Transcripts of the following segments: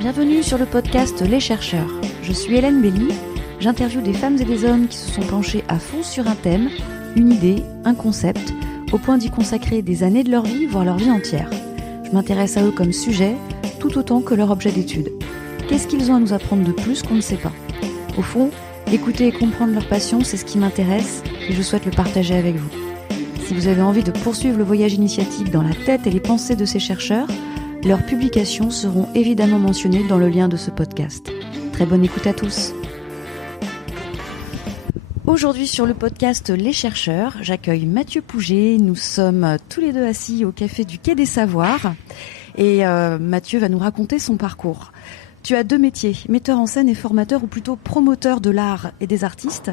Bienvenue sur le podcast Les Chercheurs. Je suis Hélène Belly, j'interviewe des femmes et des hommes qui se sont penchés à fond sur un thème, une idée, un concept, au point d'y consacrer des années de leur vie, voire leur vie entière. Je m'intéresse à eux comme sujet, tout autant que leur objet d'étude. Qu'est-ce qu'ils ont à nous apprendre de plus qu'on ne sait pas ? Au fond, écouter et comprendre leur passion, c'est ce qui m'intéresse et je souhaite le partager avec vous. Si vous avez envie de poursuivre le voyage initiatique dans la tête et les pensées de ces chercheurs, leurs publications seront évidemment mentionnées dans le lien de ce podcast. Très bonne écoute à tous. Aujourd'hui sur le podcast Les Chercheurs, j'accueille Mathieu Pouget. Nous sommes tous les deux assis au café du Quai des Savoirs et Mathieu va nous raconter son parcours. Tu as deux métiers, metteur en scène et formateur ou plutôt promoteur de l'art et des artistes.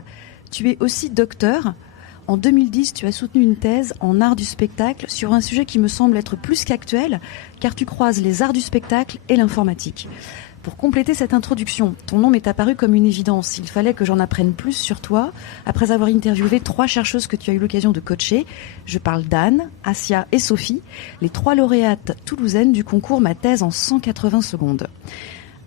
Tu es aussi docteur. En 2010, tu as soutenu une thèse en art du spectacle sur un sujet qui me semble être plus qu'actuel, car tu croises les arts du spectacle et l'informatique. Pour compléter cette introduction, ton nom m'est apparu comme une évidence. Il fallait que j'en apprenne plus sur toi, après avoir interviewé 3 chercheuses que tu as eu l'occasion de coacher. Je parle d'Anne, Asia et Sophie, les 3 lauréates toulousaines du concours Ma thèse en 180 secondes.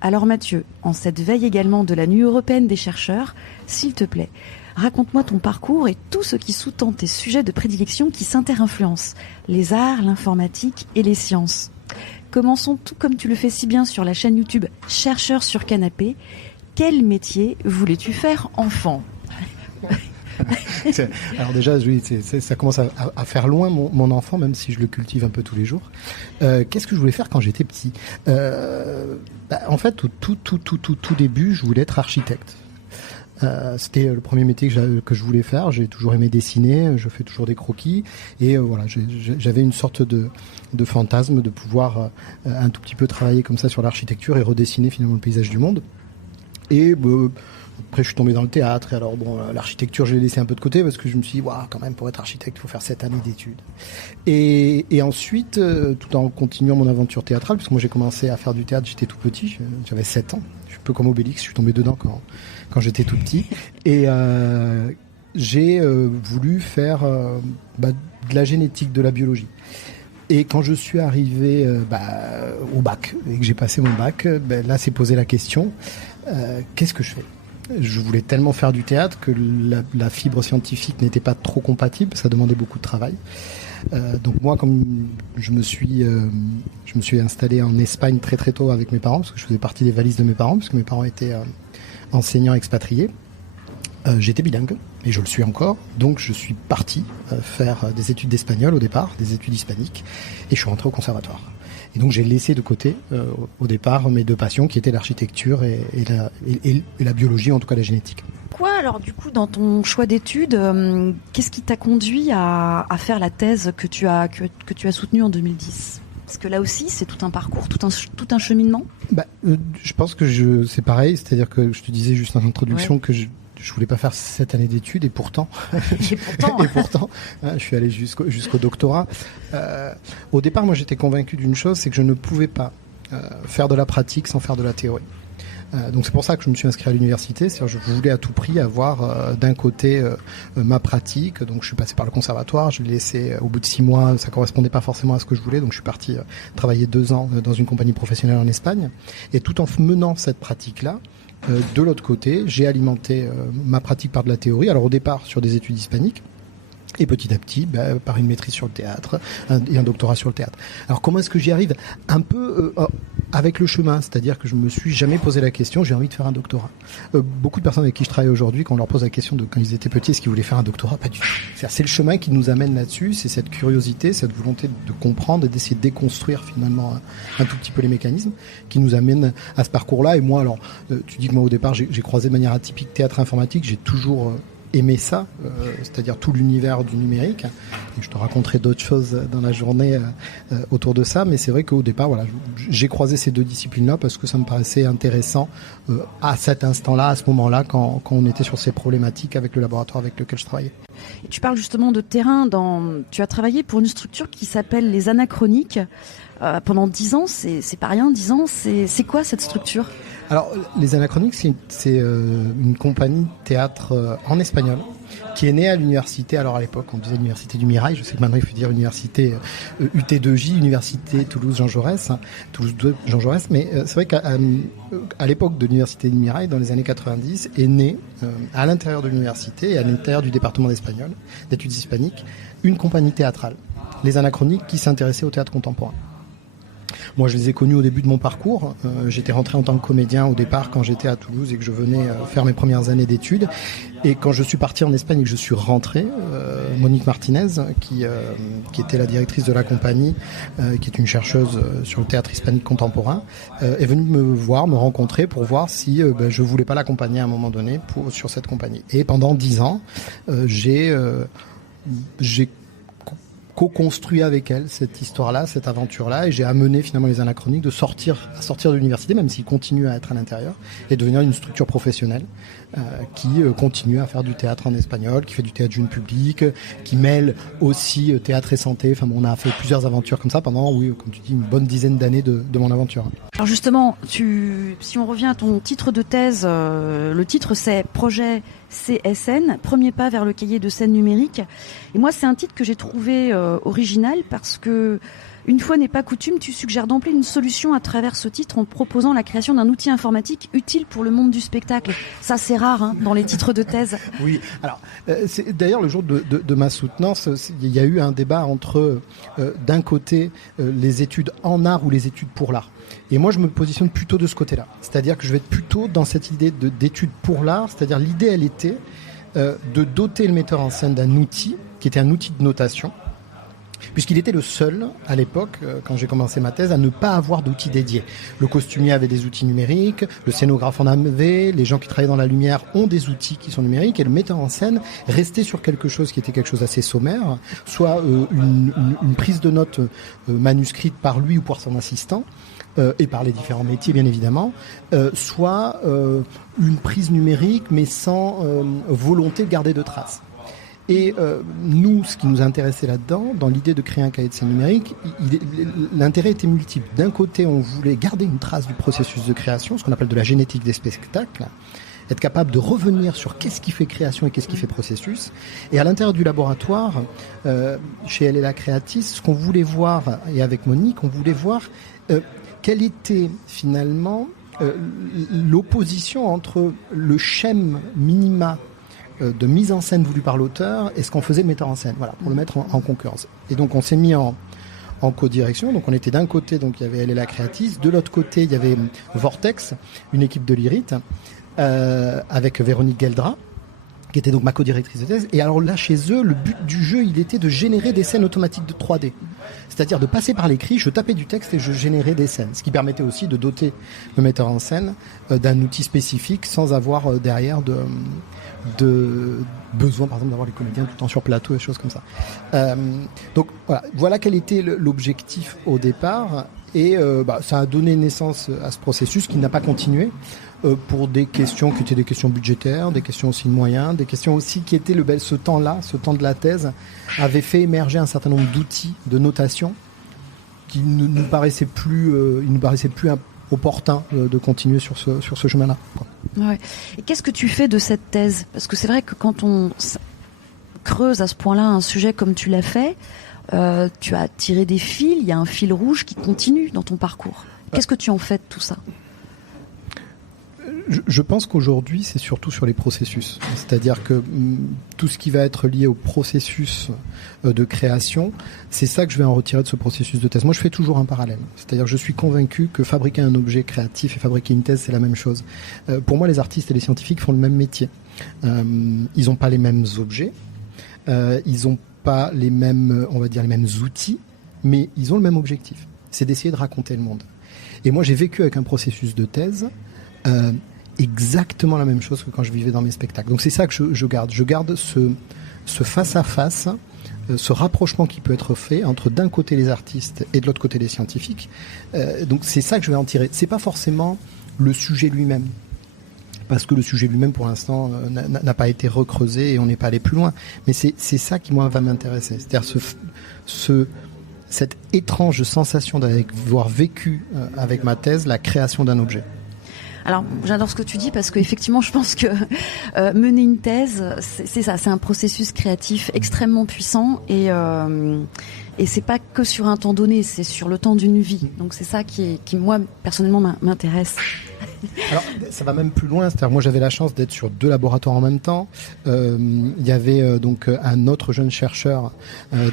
Alors Mathieu, en cette veille également de la Nuit européenne des chercheurs, s'il te plaît, raconte-moi ton parcours et tout ce qui sous-tend tes sujets de prédilection qui s'inter-influencent, les arts, l'informatique et les sciences. Commençons tout comme tu le fais si bien sur la chaîne YouTube Chercheurs sur Canapé. Quel métier voulais-tu faire enfant ? Alors déjà, oui, ça commence à faire loin mon enfant, même si je le cultive un peu tous les jours. Qu'est-ce que je voulais faire quand j'étais petit ? En fait, au tout début, je voulais être architecte. C'était le premier métier que je voulais faire. J'ai toujours aimé dessiner, je fais toujours des croquis et voilà, j'avais une sorte de fantasme de pouvoir un tout petit peu travailler comme ça sur l'architecture et redessiner finalement le paysage du monde. Et après, je suis tombé dans le théâtre. Et alors, l'architecture, je l'ai laissé un peu de côté parce que je me suis dit, waouh, quand même, pour être architecte, il faut faire 7 années d'études. Et ensuite, tout en continuant mon aventure théâtrale, parce que moi, j'ai commencé à faire du théâtre, j'étais tout petit, j'avais 7 ans. Je suis un peu comme Obélix, je suis tombé dedans quand j'étais tout petit. Et j'ai voulu faire de la génétique, de la biologie. Et quand je suis arrivé au bac, et que j'ai passé mon bac, là, s'est posé la question, qu'est-ce que je fais ? Je voulais tellement faire du théâtre que la fibre scientifique n'était pas trop compatible, ça demandait beaucoup de travail. Donc moi, comme je me suis installé en Espagne très très tôt avec mes parents, parce que je faisais partie des valises de mes parents, parce que mes parents étaient enseignants expatriés, j'étais bilingue, et je le suis encore, donc je suis parti faire des études d'espagnol au départ, des études hispaniques, et je suis rentré au conservatoire. Et donc j'ai laissé de côté au départ mes 2 passions qui étaient l'architecture et la biologie, en tout cas la génétique. Quoi alors du coup dans ton choix d'études, qu'est-ce qui t'a conduit à faire la thèse que tu as soutenue en 2010 ? Parce que là aussi c'est tout un parcours, tout un cheminement. Je pense que c'est pareil, c'est-à-dire que je te disais juste en introduction que je voulais pas faire 7 années d'études et pourtant, je suis allé jusqu'au doctorat. Au départ, moi, j'étais convaincu d'une chose, c'est que je ne pouvais pas faire de la pratique sans faire de la théorie. Donc c'est pour ça que je me suis inscrit à l'université, c'est-à-dire je voulais à tout prix avoir d'un côté ma pratique, donc je suis passé par le conservatoire, je l'ai laissé au bout de 6 mois, ça correspondait pas forcément à ce que je voulais, donc je suis parti travailler 2 ans dans une compagnie professionnelle en Espagne, et tout en menant cette pratique-là, de l'autre côté, j'ai alimenté ma pratique par de la théorie, alors au départ sur des études hispaniques, et petit à petit, par une maîtrise sur le théâtre et un doctorat sur le théâtre. Alors comment est-ce que j'y arrive ? Un peu avec le chemin, c'est-à-dire que je me suis jamais posé la question, j'ai envie de faire un doctorat. Beaucoup de personnes avec qui je travaille aujourd'hui, quand on leur pose la question de quand ils étaient petits, est-ce qu'ils voulaient faire un doctorat ? Pas du tout. C'est le chemin qui nous amène là-dessus, c'est cette curiosité, cette volonté de comprendre et d'essayer de déconstruire finalement un tout petit peu les mécanismes qui nous amènent à ce parcours-là. Et moi, alors, tu dis que moi au départ, j'ai croisé de manière atypique théâtre informatique, j'ai toujours aimer ça, c'est-à-dire tout l'univers du numérique. Et je te raconterai d'autres choses dans la journée autour de ça, mais c'est vrai qu'au départ, voilà, j'ai croisé ces 2 disciplines-là parce que ça me paraissait intéressant à cet instant-là, à ce moment-là, quand on était sur ces problématiques avec le laboratoire avec lequel je travaillais. Et tu parles justement de terrain. Tu as travaillé pour une structure qui s'appelle les Anachroniques pendant 10 ans. C'est pas rien, 10 ans. C'est quoi cette structure ? Alors, les Anachroniques, c'est une compagnie de théâtre en espagnol qui est née à l'université. Alors à l'époque, on disait l'université du Mirail. Je sais que maintenant il faut dire université UT2J, université Toulouse Jean Jaurès, Toulouse 2 Jean Jaurès. Mais c'est vrai qu'à l'époque de l'université du Mirail, dans les années 90, est née à l'intérieur de l'université et à l'intérieur du département d'espagnol, d'études hispaniques, une compagnie théâtrale, les Anachroniques, qui s'intéressait au théâtre contemporain. Moi, je les ai connus au début de mon parcours. J'étais rentré en tant que comédien au départ quand j'étais à Toulouse et que je venais faire mes premières années d'études. Et quand je suis parti en Espagne et que je suis rentré, Monique Martinez, qui était la directrice de la compagnie, qui est une chercheuse sur le théâtre hispanique contemporain, est venue me voir, me rencontrer pour voir si je voulais pas l'accompagner à un moment donné sur cette compagnie. Et pendant 10 ans, j'ai co-construit avec elle cette histoire-là, cette aventure-là, et j'ai amené finalement les Anachroniques à sortir de l'université, même s'ils continuent à être à l'intérieur, et devenir une structure professionnelle qui continue à faire du théâtre en espagnol, qui fait du théâtre jeune public, qui mêle aussi théâtre et santé. Enfin bon, on a fait plusieurs aventures comme ça pendant, oui, comme tu dis, une bonne dizaine d'années de mon aventure. Alors justement, si on revient à ton titre de thèse, le titre c'est Projet CSN, premier pas vers le cahier de scène numérique. Et moi, c'est un titre que j'ai trouvé original parce que, une fois n'est pas coutume, tu suggères d'emblée une solution à travers ce titre en proposant la création d'un outil informatique utile pour le monde du spectacle. Ça, c'est rare dans les titres de thèse. Oui, alors, c'est d'ailleurs le jour de ma soutenance, il y a eu un débat entre, d'un côté, les études en art ou les études pour l'art. Et moi, je me positionne plutôt de ce côté-là. C'est-à-dire que je vais être plutôt dans cette idée d'études pour l'art. C'est-à-dire l'idée, elle était de doter le metteur en scène d'un outil, qui était un outil de notation, puisqu'il était le seul, à l'époque, quand j'ai commencé ma thèse, à ne pas avoir d'outils dédiés. Le costumier avait des outils numériques, le scénographe en avait, les gens qui travaillaient dans la lumière ont des outils qui sont numériques, et le metteur en scène restait sur quelque chose qui était quelque chose d'assez sommaire, soit une prise de notes manuscrite par lui ou par son assistant, et par les différents métiers bien évidemment, soit une prise numérique mais sans volonté de garder de traces. Et nous, ce qui nous intéressait là-dedans, dans l'idée de créer un cahier de scène numérique, l'intérêt était multiple. D'un côté, on voulait garder une trace du processus de création, ce qu'on appelle de la génétique des spectacles, être capable de revenir sur qu'est-ce qui fait création et qu'est-ce qui fait processus. Et à l'intérieur du laboratoire, chez LLA Creatis, ce qu'on voulait voir, et avec Monique, on voulait voir quelle était finalement l'opposition entre le schème minima de mise en scène voulu par l'auteur et ce qu'on faisait le metteur en scène, voilà, pour le mettre en concurrence. Et donc on s'est mis en co-direction. Donc on était d'un côté, donc il y avait LLA Creatis, de l'autre côté il y avait Vortex, une équipe de l'IRIT, avec Véronique Geldra, qui était donc ma co-directrice de thèse. Et alors là, chez eux, le but du jeu, il était de générer des scènes automatiques de 3D. C'est-à-dire de passer par l'écrit, je tapais du texte et je générais des scènes. Ce qui permettait aussi de doter le metteur en scène d'un outil spécifique sans avoir derrière de besoin, par exemple, d'avoir les comédiens tout le temps sur plateau et des choses comme ça. Donc voilà quel était l'objectif au départ. Et ça a donné naissance à ce processus qui n'a pas continué. Pour des questions qui étaient des questions budgétaires, des questions aussi de moyens, des questions aussi qui étaient ce temps de la thèse, avait fait émerger un certain nombre d'outils de notation qui ne nous paraissaient plus, opportun de continuer sur ce chemin-là. Ouais. Et qu'est-ce que tu fais de cette thèse ? Parce que c'est vrai que quand on creuse à ce point-là un sujet comme tu l'as fait, tu as tiré des fils, il y a un fil rouge qui continue dans ton parcours. Qu'est-ce que tu en fais de tout ça ? Je pense qu'aujourd'hui, c'est surtout sur les processus. C'est-à-dire que tout ce qui va être lié au processus de création, c'est ça que je vais en retirer de ce processus de thèse. Moi, je fais toujours un parallèle. C'est-à-dire que je suis convaincu que fabriquer un objet créatif et fabriquer une thèse, c'est la même chose. Pour moi, les artistes et les scientifiques font le même métier. Ils n'ont pas les mêmes objets, ils n'ont pas les mêmes, on va dire, les mêmes outils, mais ils ont le même objectif. C'est d'essayer de raconter le monde. Et moi, j'ai vécu avec un processus de thèse exactement la même chose que quand je vivais dans mes spectacles. Donc c'est ça que je garde. Je garde ce face-à-face, ce rapprochement qui peut être fait entre d'un côté les artistes et de l'autre côté les scientifiques. Donc c'est ça que je vais en tirer. C'est pas forcément le sujet lui-même, parce que le sujet lui-même pour l'instant n'a pas été recreusé et on n'est pas allé plus loin. Mais c'est ça qui moi va m'intéresser. C'est-à-dire cette étrange sensation d'avoir vécu avec ma thèse la création d'un objet. Alors, j'adore ce que tu dis parce qu'effectivement, je pense que mener une thèse, c'est ça, c'est un processus créatif extrêmement puissant et c'est pas que sur un temps donné, c'est sur le temps d'une vie. Donc c'est ça qui moi personnellement m'intéresse. Alors, ça va même plus loin. C'est-à-dire, moi, j'avais la chance d'être sur 2 laboratoires en même temps. Il y avait donc un autre jeune chercheur,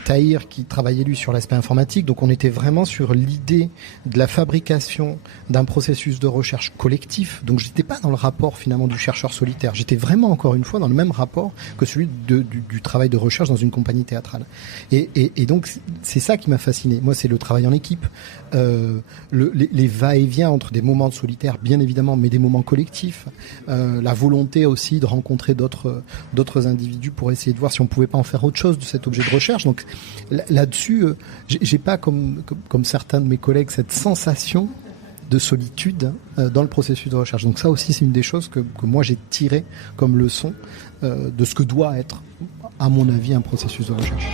Tahir, qui travaillait lui sur l'aspect informatique. Donc, on était vraiment sur l'idée de la fabrication d'un processus de recherche collectif. Donc, j'étais pas dans le rapport finalement du chercheur solitaire. J'étais vraiment encore une fois dans le même rapport que celui du travail de recherche dans une compagnie théâtrale. Et donc, c'est ça qui m'a fasciné. Moi, c'est le travail en équipe, les va-et-vient entre des moments de solitaire, bien évidemment, mais des moments collectifs, la volonté aussi de rencontrer d'autres individus pour essayer de voir si on pouvait pas en faire autre chose de cet objet de recherche. Donc là-dessus, j'ai pas comme certains de mes collègues cette sensation de solitude dans le processus de recherche. Donc ça aussi, c'est une des choses que moi j'ai tiré comme leçon de ce que doit être, à mon avis, un processus de recherche.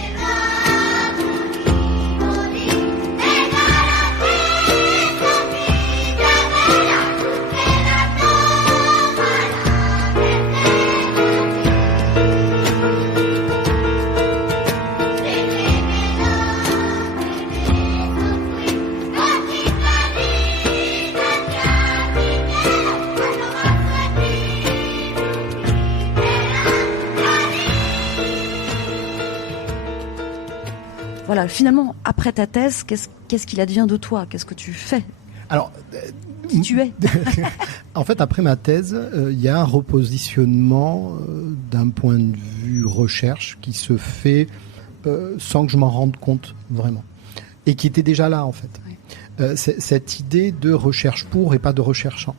Voilà, finalement, après ta thèse, qu'est-ce qu'il advient de toi? Qu'est-ce que tu fais? Alors, qui tu es? En fait, après ma thèse, il y a un repositionnement d'un point de vue recherche qui se fait sans que je m'en rende compte vraiment. Et qui était déjà là, en fait. Oui. Cette idée de recherche pour et pas de recherchant.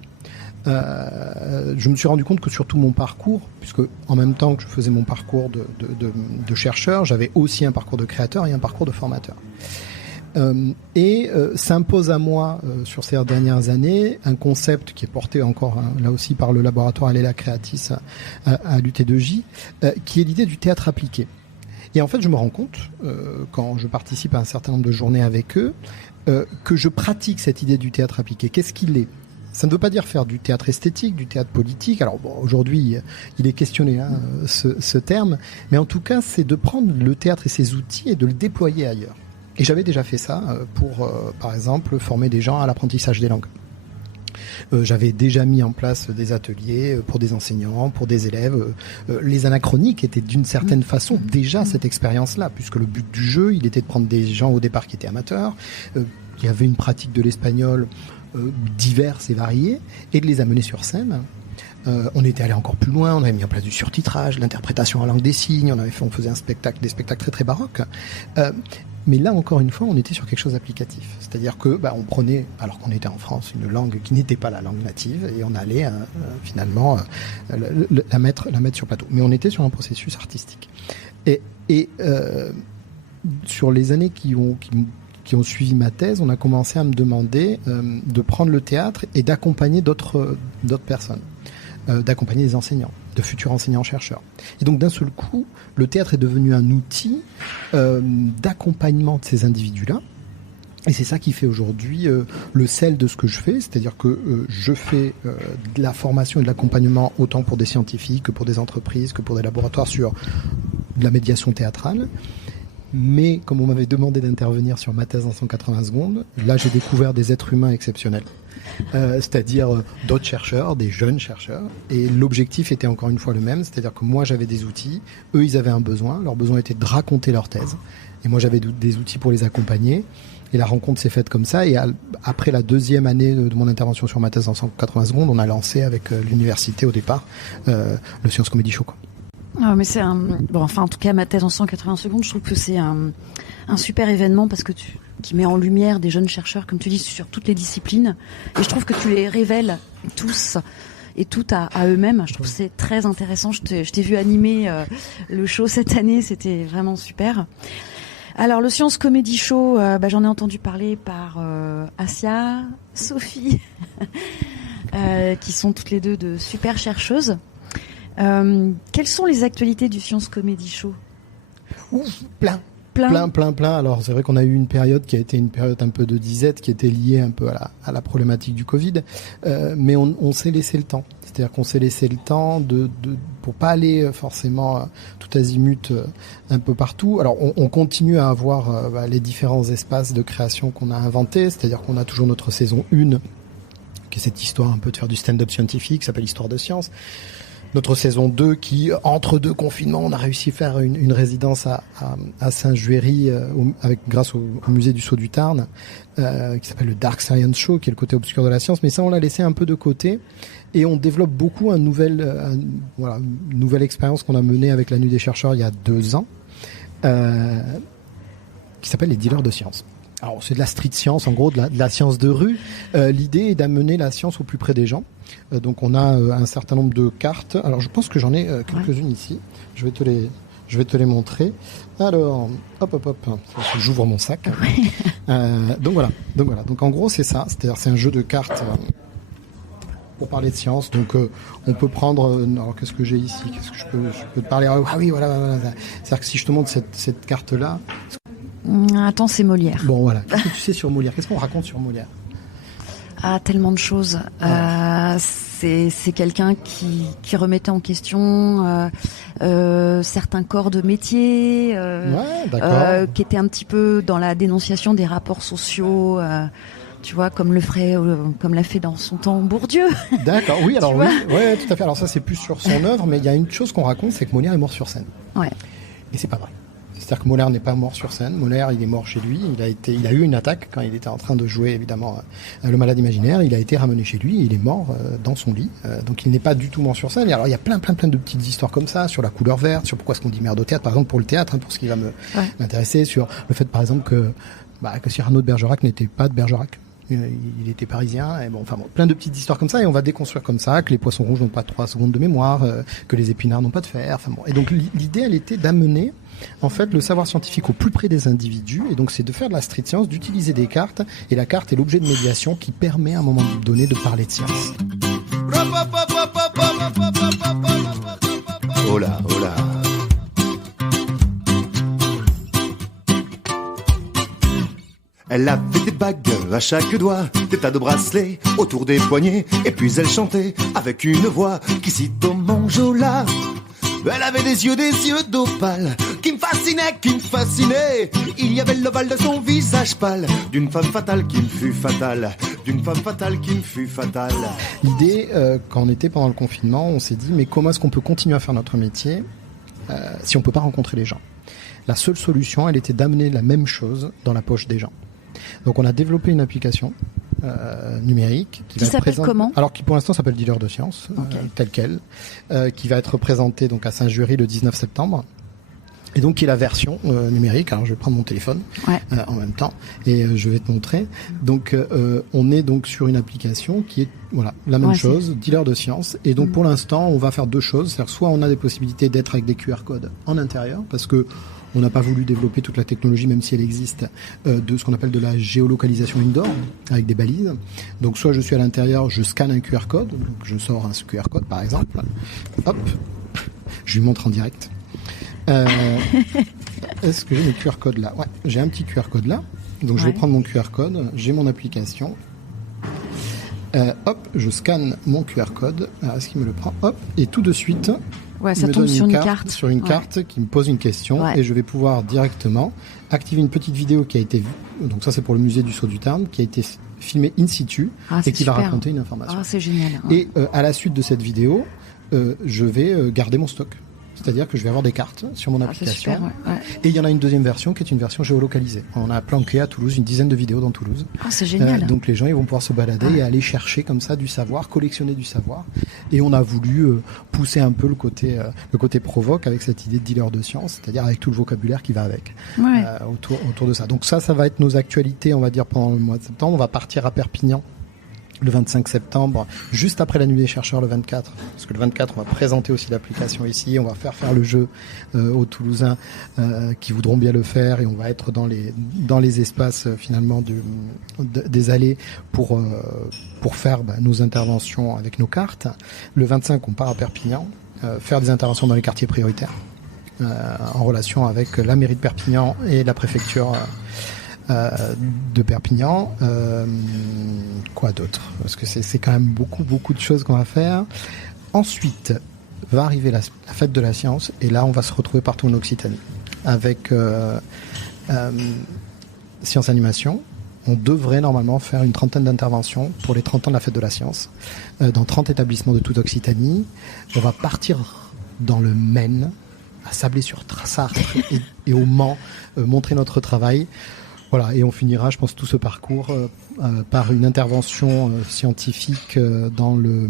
Je me suis rendu compte que sur tout mon parcours, puisque en même temps que je faisais mon parcours de chercheur, j'avais aussi un parcours de créateur et un parcours de formateur. S'impose à moi, sur ces dernières années, un concept qui est porté encore, là aussi, par le laboratoire Alela Creatis à l'UT2J, qui est l'idée du théâtre appliqué. Et en fait, je me rends compte, quand je participe à un certain nombre de journées avec eux, que je pratique cette idée du théâtre appliqué. Qu'est-ce qu'il est ? Ça ne veut pas dire faire du théâtre esthétique, du théâtre politique. Alors bon, aujourd'hui, il est questionné ce terme, mais en tout cas, c'est de prendre le théâtre et ses outils et de le déployer ailleurs. Et j'avais déjà fait ça pour, par exemple, former des gens à l'apprentissage des langues. J'avais déjà mis en place des ateliers pour des enseignants, pour des élèves. Les anachroniques étaient d'une certaine façon déjà cette expérience-là, puisque le but du jeu, il était de prendre des gens au départ qui étaient amateurs, qui avaient une pratique de l'espagnol diverses et variées, et de les amener sur scène. On était allé encore plus loin, on avait mis en place du surtitrage, l'interprétation en langue des signes, on faisait des spectacles très très baroques. Mais là, encore une fois, on était sur quelque chose d'applicatif. C'est-à-dire que on prenait, alors qu'on était en France, une langue qui n'était pas la langue native, et on allait finalement la mettre sur plateau. Mais on était sur un processus artistique. Et sur les années qui ont suivi ma thèse, on a commencé à me demander de prendre le théâtre et d'accompagner d'autres personnes, d'accompagner des enseignants, de futurs enseignants-chercheurs. Et donc d'un seul coup, le théâtre est devenu un outil d'accompagnement de ces individus-là. Et c'est ça qui fait aujourd'hui le sel de ce que je fais, c'est-à-dire que je fais de la formation et de l'accompagnement autant pour des scientifiques que pour des entreprises, que pour des laboratoires sur de la médiation théâtrale. Mais comme on m'avait demandé d'intervenir sur ma thèse en 180 secondes, là j'ai découvert des êtres humains exceptionnels. C'est-à-dire d'autres chercheurs, des jeunes chercheurs. Et l'objectif était encore une fois le même, c'est-à-dire que moi j'avais des outils, eux ils avaient un besoin, leur besoin était de raconter leur thèse. Et moi j'avais des outils pour les accompagner. Et la rencontre s'est faite comme ça. Et après la deuxième année de mon intervention sur ma thèse en 180 secondes, on a lancé avec l'université au départ le Sciences Comedy Show, quoi. Ah, mais c'est en tout cas, ma thèse en 180 secondes, je trouve que c'est un super événement parce que qui met en lumière des jeunes chercheurs, comme tu dis, sur toutes les disciplines. Et je trouve que tu les révèles tous et toutes à eux-mêmes. Je trouve que c'est très intéressant. Je t'ai vu animer le show cette année, c'était vraiment super. Alors, le Sciences Comedy Show, j'en ai entendu parler par Asia, Sophie, qui sont toutes les deux de super chercheuses. Quelles sont les actualités du Sciences Comedy Show ? Ouf, plein. plein. Alors c'est vrai qu'on a eu une période qui a été une période un peu de disette, qui était liée un peu à la problématique du Covid, mais on s'est laissé le temps. C'est-à-dire qu'on s'est laissé le temps pour pas aller forcément tout azimut un peu partout. Alors on continue à avoir les différents espaces de création qu'on a inventés, c'est-à-dire qu'on a toujours notre saison 1, qui est cette histoire un peu de faire du stand-up scientifique, qui s'appelle Histoire de science. Notre saison 2 qui, entre deux confinements, on a réussi à faire une résidence à Saint-Juéry grâce au musée du Sceau du Tarn, qui s'appelle le Dark Science Show, qui est le côté obscur de la science. Mais ça, on l'a laissé un peu de côté. Et on développe beaucoup une nouvelle expérience qu'on a menée avec la Nuit des chercheurs il y a 2 ans, qui s'appelle les dealers de science. Alors c'est de la street science, en gros de la science de rue. L'idée est d'amener la science au plus près des gens. Donc on a un certain nombre de cartes. Alors je pense que j'en ai quelques-unes ici. Je vais te les montrer. Alors, hop. J'ouvre mon sac. Donc voilà. Donc en gros c'est ça. C'est un jeu de cartes pour parler de science. Donc on peut prendre. Alors qu'est-ce que j'ai ici? Qu'est-ce que je peux te parler? Ah oui, voilà. C'est-à-dire que si je te montre cette carte-là. Attends, c'est Molière. Bon, voilà. Qu'est-ce que tu sais sur Molière? Qu'est-ce qu'on raconte sur Molière? Ah, tellement de choses. C'est quelqu'un qui remettait en question certains corps de métier, qui était un petit peu dans la dénonciation des rapports sociaux. Tu vois, comme l'a fait dans son temps Bourdieu. D'accord, oui, alors oui, ouais, tout à fait. Alors ça, c'est plus sur son œuvre, mais il y a une chose qu'on raconte, c'est que Molière est mort sur scène. Ouais. Et c'est pas vrai. C'est-à-dire que Molière n'est pas mort sur scène. Molière, il est mort chez lui. Il a eu une attaque quand il était en train de jouer, évidemment, Le Malade imaginaire. Il a été ramené chez lui et il est mort dans son lit. Donc il n'est pas du tout mort sur scène. Et alors il y a plein de petites histoires comme ça sur la couleur verte, sur pourquoi est-ce qu'on dit merde au théâtre, par exemple pour le théâtre, pour ce qui va m'intéresser, sur le fait, par exemple, que Cyrano de Bergerac n'était pas de Bergerac. Il était parisien, et plein de petites histoires comme ça, et on va déconstruire comme ça, que les poissons rouges n'ont pas 3 secondes de mémoire, que les épinards n'ont pas de fer, Et donc l'idée, elle était d'amener, en fait, le savoir scientifique au plus près des individus, et donc c'est de faire de la street science, d'utiliser des cartes, et la carte est l'objet de médiation qui permet à un moment donné de parler de science. Oh là. Elle avait des bagues à chaque doigt, des tas de bracelets autour des poignets, et puis elle chantait avec une voix qui cite au Manjola. Elle avait des yeux d'opale qui me fascinaient. Il y avait l'ovale de son visage pâle, d'une femme fatale qui me fut fatale. L'idée, quand on était pendant le confinement, on s'est dit, mais comment est-ce qu'on peut continuer à faire notre métier si on peut pas rencontrer les gens? La seule solution, elle était d'amener la même chose dans la poche des gens. Donc on a développé une application numérique qui s'appelle comment? Alors qui pour l'instant s'appelle Dealer de science, tel quel, qui va être présenté donc à Saint-Juéry le 19 septembre. Et donc qui est la version numérique. Alors je vais prendre mon téléphone en même temps et je vais te montrer. Donc on est donc sur une application qui est la même chose, Dealer de science. Et donc pour l'instant on va faire 2 choses. C'est-à-dire soit on a des possibilités d'être avec des QR codes en intérieur parce que on n'a pas voulu développer toute la technologie, même si elle existe, de ce qu'on appelle de la géolocalisation indoor, avec des balises. Donc soit je suis à l'intérieur, je scanne un QR code, donc je sors un QR code par exemple, hop, je lui montre en direct. Est-ce que j'ai mes QR codes là? Ouais, j'ai un petit QR code là, donc je vais prendre mon QR code, j'ai mon application. Hop, je scanne mon QR code, est-ce qu'il me le prend? Hop, et tout de suite... ça tombe sur une carte qui me pose une question et je vais pouvoir directement activer une petite vidéo qui a été vue. Donc ça c'est pour le musée du Sceau du Tarn qui a été filmé in situ et qui va raconter une information. C'est génial. Et à la suite de cette vidéo, je vais garder mon stock. C'est-à-dire que je vais avoir des cartes sur mon application. Super, Et il y en a une deuxième version qui est une version géolocalisée. On a planqué à Toulouse une dizaine de vidéos dans Toulouse. C'est génial. Donc les gens ils vont pouvoir se balader et aller chercher comme ça du savoir, collectionner du savoir. Et on a voulu pousser un peu le côté provoque avec cette idée de dealer de science, c'est-à-dire avec tout le vocabulaire qui va avec autour de ça. Donc ça va être nos actualités, on va dire, pendant le mois de septembre. On va partir à Perpignan le 25 septembre, juste après la Nuit des chercheurs le 24, parce que le 24 on va présenter aussi l'application ici, on va faire le jeu aux Toulousains qui voudront bien le faire et on va être dans les espaces finalement des allées pour faire nos interventions avec nos cartes. Le 25 on part à Perpignan, faire des interventions dans les quartiers prioritaires. en relation avec la mairie de Perpignan et la préfecture de Perpignan. Quoi d'autre? Parce que c'est quand même beaucoup de choses qu'on va faire. Ensuite va arriver la fête de la science, et là on va se retrouver partout en Occitanie avec Science Animation. On devrait normalement faire une 30aine d'interventions pour les 30 ans de la fête de la science dans 30 établissements de toute Occitanie. On va partir dans le Maine, à Sablé-sur-Sarthe et au Mans, montrer notre travail. Voilà, et on finira, je pense, tout ce parcours par une intervention scientifique dans le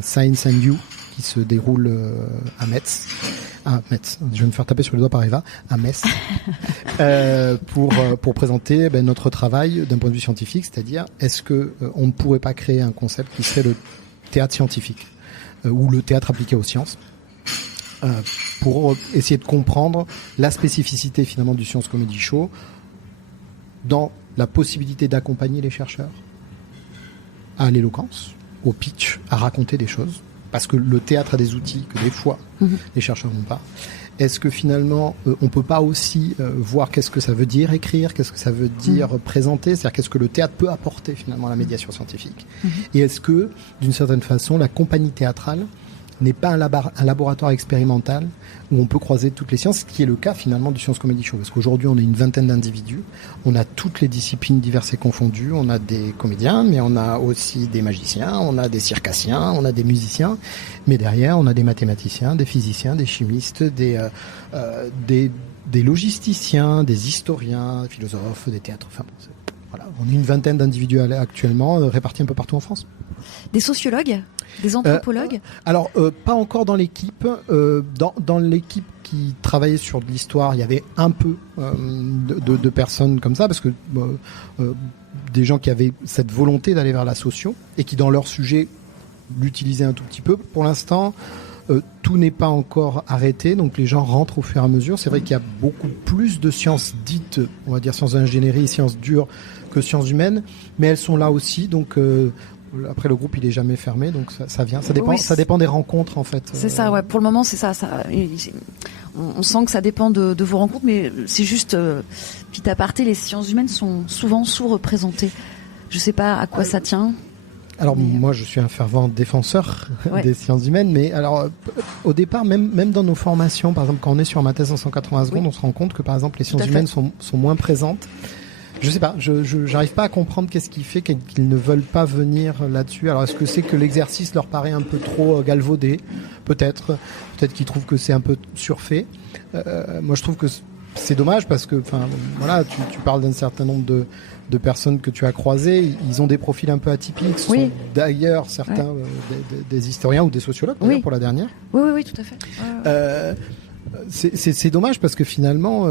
Science and You qui se déroule à Metz. Je vais me faire taper sur les doigts par Eva, à Metz, pour présenter notre travail d'un point de vue scientifique, c'est-à-dire est-ce que on ne pourrait pas créer un concept qui serait le théâtre scientifique ou le théâtre appliqué aux sciences, pour essayer de comprendre la spécificité finalement du Science Comedy Show dans la possibilité d'accompagner les chercheurs à l'éloquence, au pitch, à raconter des choses, parce que le théâtre a des outils que des fois les chercheurs n'ont pas. Est-ce que finalement on peut pas aussi voir qu'est-ce que ça veut dire écrire, qu'est-ce que ça veut dire présenter, c'est-à-dire qu'est-ce que le théâtre peut apporter finalement à la médiation scientifique, et est-ce que d'une certaine façon la compagnie théâtrale n'est pas un laboratoire expérimental où on peut croiser toutes les sciences, ce qui est le cas finalement du Science Comedy Show. Parce qu'aujourd'hui, on est une vingtaine d'individus, on a toutes les disciplines diverses et confondues, on a des comédiens, mais on a aussi des magiciens, on a des circassiens, on a des musiciens, mais derrière, on a des mathématiciens, des physiciens, des chimistes, des logisticiens, des historiens, des philosophes, des théâtres, enfin bon, voilà, on est une vingtaine d'individus actuellement, répartis un peu partout en France. Des sociologues? Des anthropologues? Alors, pas encore dans l'équipe. Dans l'équipe qui travaillait sur de l'histoire, il y avait un peu de personnes comme ça, parce que des gens qui avaient cette volonté d'aller vers la socio et qui, dans leur sujet, l'utilisaient un tout petit peu. Pour l'instant, tout n'est pas encore arrêté, donc les gens rentrent au fur et à mesure. C'est vrai qu'il y a beaucoup plus de sciences dites, on va dire sciences d'ingénierie, sciences dures, que sciences humaines, mais elles sont là aussi, donc... Après, le groupe, il est jamais fermé, donc ça vient. Ça dépend, oui, ça dépend des rencontres, en fait. C'est ça, ouais. Pour le moment, c'est ça. On sent que ça dépend de vos rencontres, mais c'est juste, petit aparté, les sciences humaines sont souvent sous-représentées. Je sais pas à quoi ça tient. Alors, moi, je suis un fervent défenseur des sciences humaines, mais alors, au départ, même dans nos formations, par exemple, quand on est sur ma thèse en 180 secondes, on se rend compte que, par exemple, les sciences humaines sont moins présentes. Je sais pas, j'arrive pas à comprendre qu'est-ce qui fait qu'ils ne veulent pas venir là-dessus. Alors est-ce que c'est que l'exercice leur paraît un peu trop galvaudé? Peut-être qu'ils trouvent que c'est un peu surfait. Moi je trouve que c'est dommage parce que, enfin voilà, tu parles d'un certain nombre de personnes que tu as croisées. Ils ont des profils un peu atypiques. Ce sont d'ailleurs certains des historiens ou des sociologues d'ailleurs, pour la dernière. Oui, tout à fait. C'est dommage parce que finalement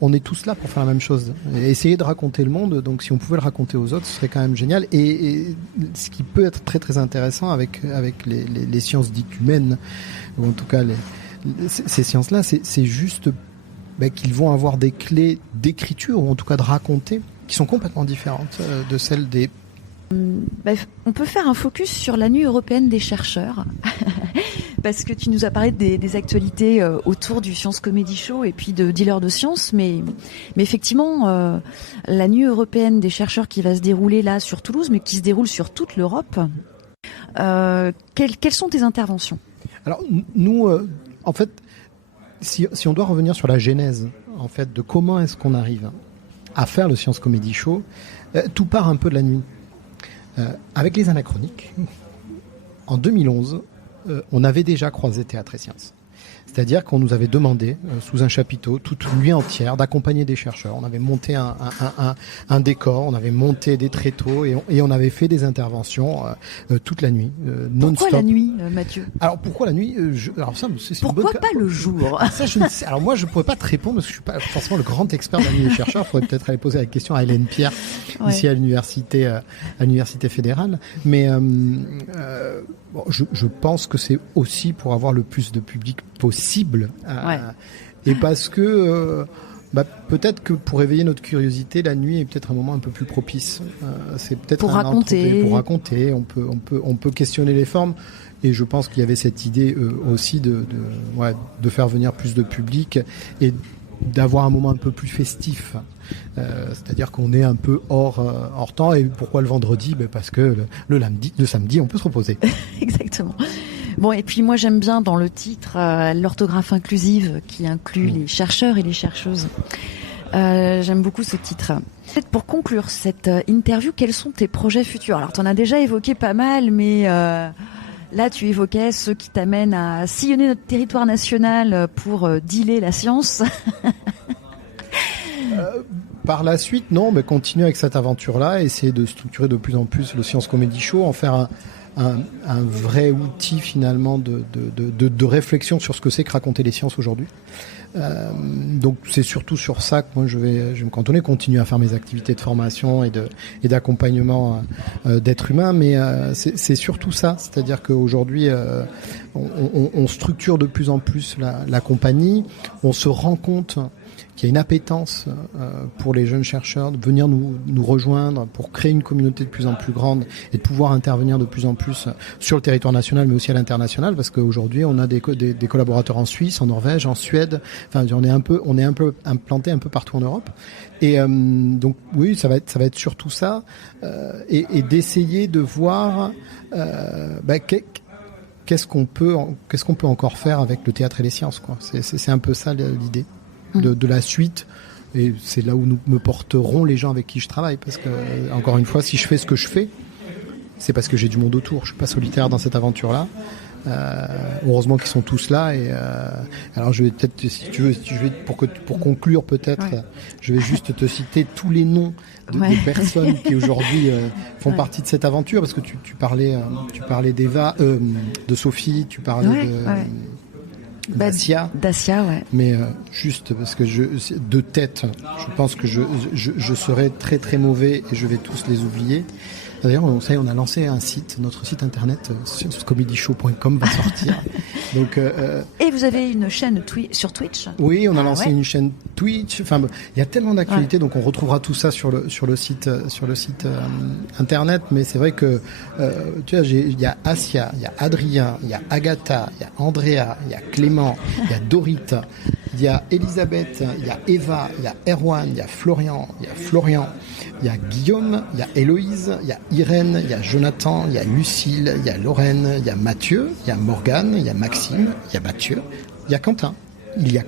on est tous là pour faire la même chose et essayer de raconter le monde, donc si on pouvait le raconter aux autres ce serait quand même génial, et ce qui peut être très très intéressant avec les sciences dites humaines, ou en tout cas ces sciences là, c'est juste qu'ils vont avoir des clés d'écriture, ou en tout cas de raconter, qui sont complètement différentes de celles des... On peut faire un focus sur la nuit européenne des chercheurs parce que tu nous as parlé des actualités autour du Science Comedy Show et puis de Dealers de Science, mais effectivement la nuit européenne des chercheurs qui va se dérouler là sur Toulouse, mais qui se déroule sur toute l'Europe, quelles sont tes interventions? Alors nous en fait, si on doit revenir sur la genèse en fait de comment est-ce qu'on arrive à faire le Science Comedy Show, tout part un peu de la nuit. Avec les Anachroniques, en 2011, on avait déjà croisé Théâtre et Sciences. C'est-à-dire qu'on nous avait demandé, sous un chapiteau, toute une nuit entière, d'accompagner des chercheurs. On avait monté un décor, on avait monté des tréteaux et on avait fait des interventions toute la nuit, non-stop. Pourquoi la nuit, Mathieu? Alors pourquoi la nuit? Pourquoi pas le jour? Ça, je ne sais. Alors moi, je ne pourrais pas te répondre parce que je suis pas forcément le grand expert de la nuit des chercheurs. Il faudrait peut-être aller poser la question à Hélène Pierre, ici à l'université fédérale. Mais je pense que c'est aussi pour avoir le plus de public possible, et parce que Peut-être que pour éveiller notre curiosité, la nuit est peut-être un moment un peu plus propice. C'est peut-être pour raconter. On peut questionner les formes. Et je pense qu'il y avait cette idée aussi de faire venir plus de public et d'avoir un moment un peu plus festif. C'est-à-dire qu'on est un peu hors temps. Et pourquoi le vendredi ? Parce que le samedi, on peut se reposer. Exactement. Bon, et puis moi j'aime bien dans le titre l'orthographe inclusive qui inclut les chercheurs et les chercheuses. J'aime beaucoup ce titre. Peut-être pour conclure cette interview, quels sont tes projets futurs ? Alors, tu en as déjà évoqué pas mal, mais là, tu évoquais ceux qui t'amènent à sillonner notre territoire national pour dealer la science. Par la suite, non, mais continuer avec cette aventure-là, essayer de structurer de plus en plus le Science Comedy Show, en faire un vrai outil finalement de réflexion sur ce que c'est que raconter les sciences aujourd'hui. Donc c'est surtout sur ça que moi je vais me cantonner, continuer à faire mes activités de formation et d'accompagnement d'êtres humains, mais c'est surtout ça, c'est-à-dire qu'aujourd'hui on structure de plus en plus la compagnie, on se rend compte qu'il y a une appétence pour les jeunes chercheurs de venir nous rejoindre pour créer une communauté de plus en plus grande et de pouvoir intervenir de plus en plus sur le territoire national mais aussi à l'international, parce qu'aujourd'hui on a des collaborateurs en Suisse, en Norvège, en Suède, enfin on est un peu implanté un peu partout en Europe. Et donc oui, ça va être surtout ça et d'essayer de voir qu'est-ce qu'on peut encore faire avec le théâtre et les sciences, quoi. C'est un peu ça l'idée de la suite, et c'est là où me porteront les gens avec qui je travaille, parce que encore une fois, si je fais ce que je fais, c'est parce que j'ai du monde autour. Je suis pas solitaire dans cette aventure-là. Heureusement qu'ils sont tous là. Et alors je vais peut-être, si tu veux, pour conclure peut-être, je vais juste te citer tous les noms des personnes qui aujourd'hui font partie de cette aventure, parce que tu parlais d'Eva, de Sophie, tu parlais Dacia, ouais. Mais juste parce que de tête, je pense que je serais très très mauvais et je vais tous les oublier. D'ailleurs, on a lancé un site, notre site internet, comedyshow.com va sortir. Donc, et vous avez une chaîne sur Twitch ? Oui, on a lancé une chaîne Twitch. Enfin, il y a tellement d'actualités, donc on retrouvera tout ça sur le site internet. Mais c'est vrai que tu vois, il y a Asia, il y a Adrien, il y a Agatha, il y a Andrea, il y a Clément, il y a Dorita, il y a Elisabeth, il y a Eva, il y a Erwan, il y a Florian, il y a Guillaume, il y a Héloïse, il y a Irène, il y a Jonathan, il y a Lucille, il y a Lorraine, il y a Mathieu, il y a Morgane, il y a Maxime, il y a Mathieu, il y a Quentin. Il y a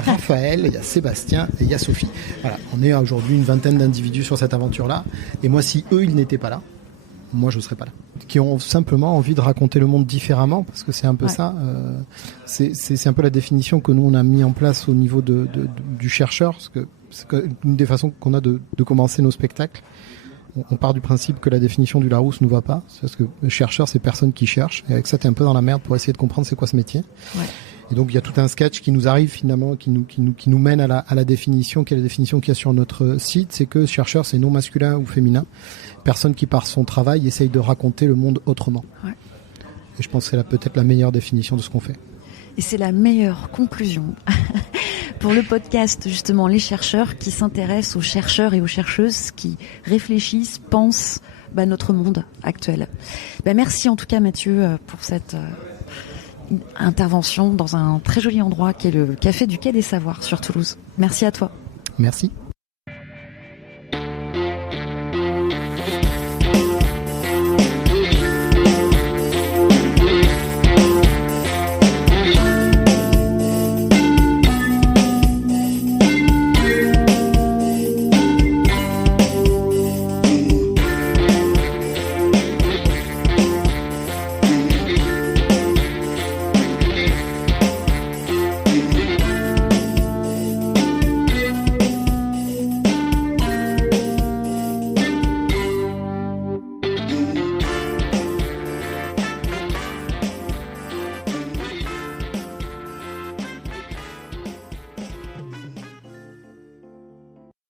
Raphaël, il y a Sébastien et il y a Sophie. Voilà, on est aujourd'hui une vingtaine d'individus sur cette aventure-là. Et moi, si eux, ils n'étaient pas là, moi, je ne serais pas là. Qui ont simplement envie de raconter le monde différemment, parce que c'est un peu ça. C'est un peu la définition que nous, on a mis en place au niveau du chercheur, parce que c'est une des façons qu'on a de commencer nos spectacles. On part du principe que la définition du Larousse ne nous va pas, parce que le chercheur, c'est personne qui cherche. Et avec ça, t'es un peu dans la merde pour essayer de comprendre c'est quoi ce métier. Ouais. Et donc, il y a tout un sketch qui nous arrive finalement, qui nous mène à la définition, qui est la définition qu'il y a sur notre site. C'est que chercheur, c'est non masculin ou féminin. Personne qui, par son travail, essaye de raconter le monde autrement. Ouais. Et je pense que c'est peut-être la meilleure définition de ce qu'on fait. Et c'est la meilleure conclusion pour le podcast, justement, Les Chercheurs, qui s'intéressent aux chercheurs et aux chercheuses qui réfléchissent, pensent notre monde actuel. Merci en tout cas, Mathieu, pour cette intervention dans un très joli endroit qui est le Café du Quai des Savoirs sur Toulouse. Merci à toi. Merci.